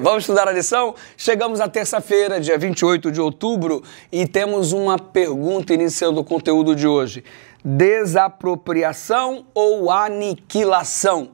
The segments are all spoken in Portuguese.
Vamos estudar a lição? Chegamos à terça-feira, dia 28 de outubro, e temos uma pergunta iniciando o conteúdo de hoje. Desapropriação ou aniquilação?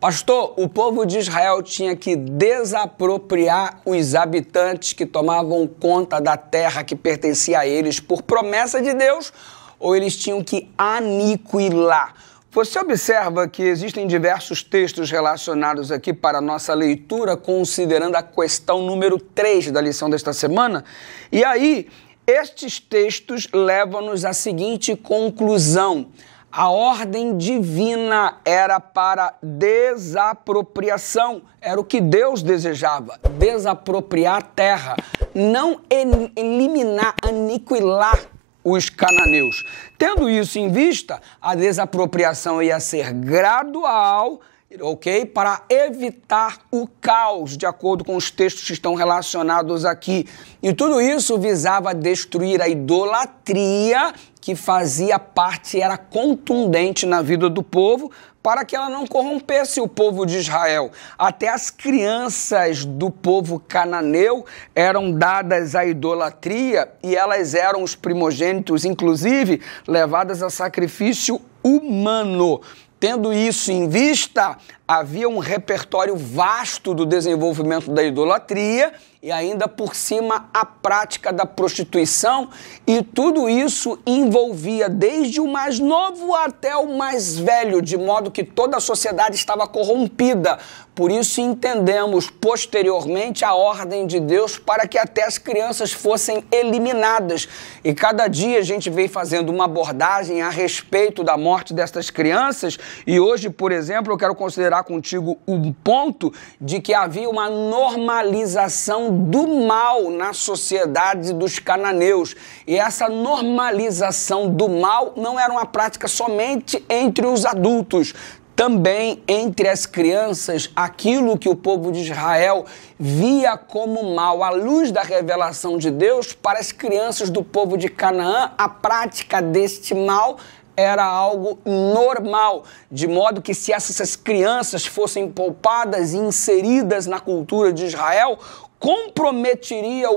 Pastor, o povo de Israel tinha que desapropriar os habitantes que tomavam conta da terra que pertencia a eles por promessa de Deus, ou eles tinham que aniquilar? Você observa que existem diversos textos relacionados aqui para a nossa leitura, considerando a questão número 3 da lição desta semana? E aí, estes textos levam-nos à seguinte conclusão. A ordem divina era para desapropriação, era o que Deus desejava, desapropriar a terra, não eliminar, aniquilar os cananeus. Tendo isso em vista, a desapropriação ia ser gradual, ok? Para evitar o caos, de acordo com os textos que estão relacionados aqui. E tudo isso visava destruir a idolatria que fazia parte, era contundente na vida do povo, para que ela não corrompesse o povo de Israel. Até as crianças do povo cananeu eram dadas à idolatria e elas eram os primogênitos, inclusive, levadas a sacrifício humano. Tendo isso em vista, havia um repertório vasto do desenvolvimento da idolatria e ainda por cima a prática da prostituição, e tudo isso envolvia desde o mais novo até o mais velho, de modo que toda a sociedade estava corrompida. Por isso entendemos posteriormente a ordem de Deus para que até as crianças fossem eliminadas. E cada dia a gente vem fazendo uma abordagem a respeito da morte destas crianças, e hoje, por exemplo, eu quero considerar contigo um ponto de que havia uma normalização do mal na sociedade dos cananeus. E essa normalização do mal não era uma prática somente entre os adultos. Também entre as crianças, aquilo que o povo de Israel via como mal, à luz da revelação de Deus, para as crianças do povo de Canaã, a prática deste mal era algo normal, de modo que se essas crianças fossem poupadas e inseridas na cultura de Israel, comprometeria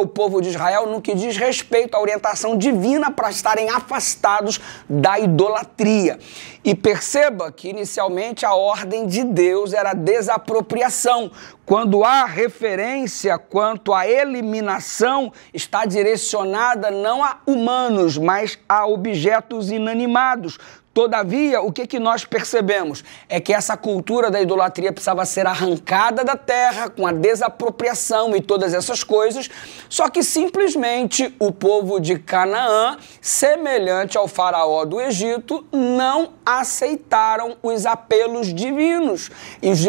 o povo de Israel no que diz respeito à orientação divina para estarem afastados da idolatria. E perceba que inicialmente a ordem de Deus era a desapropriação, quando há referência quanto à eliminação está direcionada não a humanos, mas a objetos inanimados. Todavia, o que nós percebemos? É que essa cultura da idolatria precisava ser arrancada da terra com a desapropriação e todas essas coisas, só que simplesmente o povo de Canaã, semelhante ao faraó do Egito, não aceitaram os apelos divinos,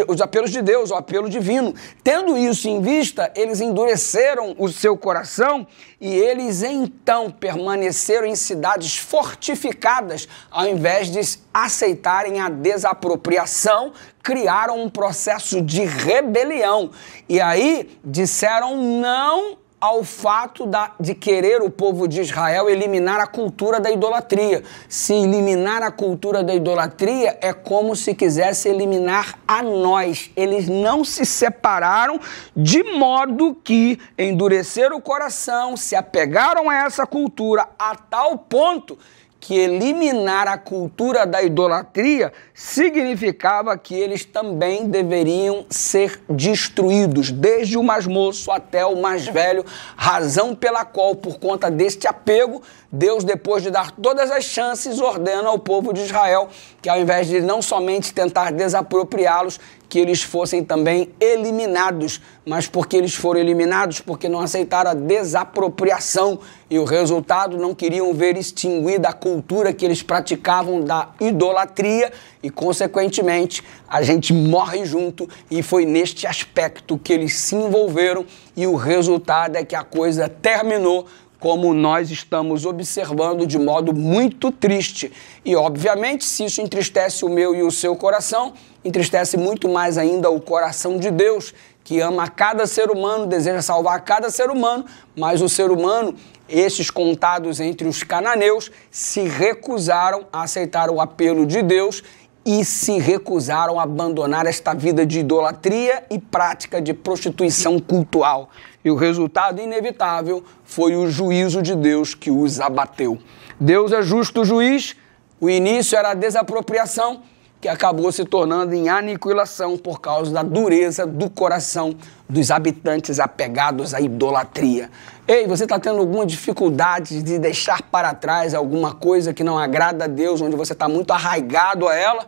os apelos de Deus, o apelo divino. Tendo isso em vista, eles endureceram o seu coração e eles então permaneceram em cidades fortificadas, ao invés de aceitarem a desapropriação, criaram um processo de rebelião. E aí disseram não ao fato de querer o povo de Israel eliminar a cultura da idolatria. Se eliminar a cultura da idolatria é como se quisesse eliminar a nós. Eles não se separaram, de modo que endureceram o coração, se apegaram a essa cultura a tal ponto que eliminar a cultura da idolatria significava que eles também deveriam ser destruídos, desde o mais moço até o mais velho, razão pela qual, por conta deste apego, Deus, depois de dar todas as chances, ordena ao povo de Israel que, ao invés de não somente tentar desapropriá-los, que eles fossem também eliminados. Mas porque eles foram eliminados? Porque não aceitaram a desapropriação e o resultado, não queriam ver extinguida a cultura que eles praticavam da idolatria e, consequentemente, a gente morre junto, e foi neste aspecto que eles se envolveram e o resultado é que a coisa terminou como nós estamos observando, de modo muito triste. E, obviamente, se isso entristece o meu e o seu coração, entristece muito mais ainda o coração de Deus, que ama cada ser humano, deseja salvar cada ser humano, mas o ser humano, esses contados entre os cananeus, se recusaram a aceitar o apelo de Deus e se recusaram a abandonar esta vida de idolatria e prática de prostituição cultual. E o resultado inevitável foi o juízo de Deus que os abateu. Deus é justo juiz, o início era a desapropriação, que acabou se tornando em aniquilação por causa da dureza do coração dos habitantes apegados à idolatria. Ei, você está tendo alguma dificuldade de deixar para trás alguma coisa que não agrada a Deus, onde você está muito arraigado a ela?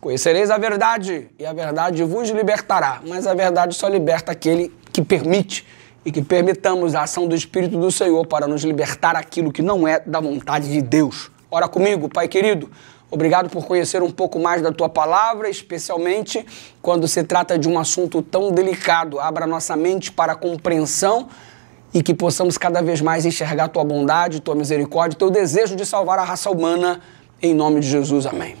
Conhecereis a verdade, e a verdade vos libertará. Mas a verdade só liberta aquele que permite, e que permitamos a ação do Espírito do Senhor para nos libertar aquilo que não é da vontade de Deus. Ora comigo, Pai querido. Obrigado por conhecer um pouco mais da Tua Palavra, especialmente quando se trata de um assunto tão delicado. Abra nossa mente para a compreensão e que possamos cada vez mais enxergar Tua bondade, Tua misericórdia, Teu desejo de salvar a raça humana. Em nome de Jesus, amém.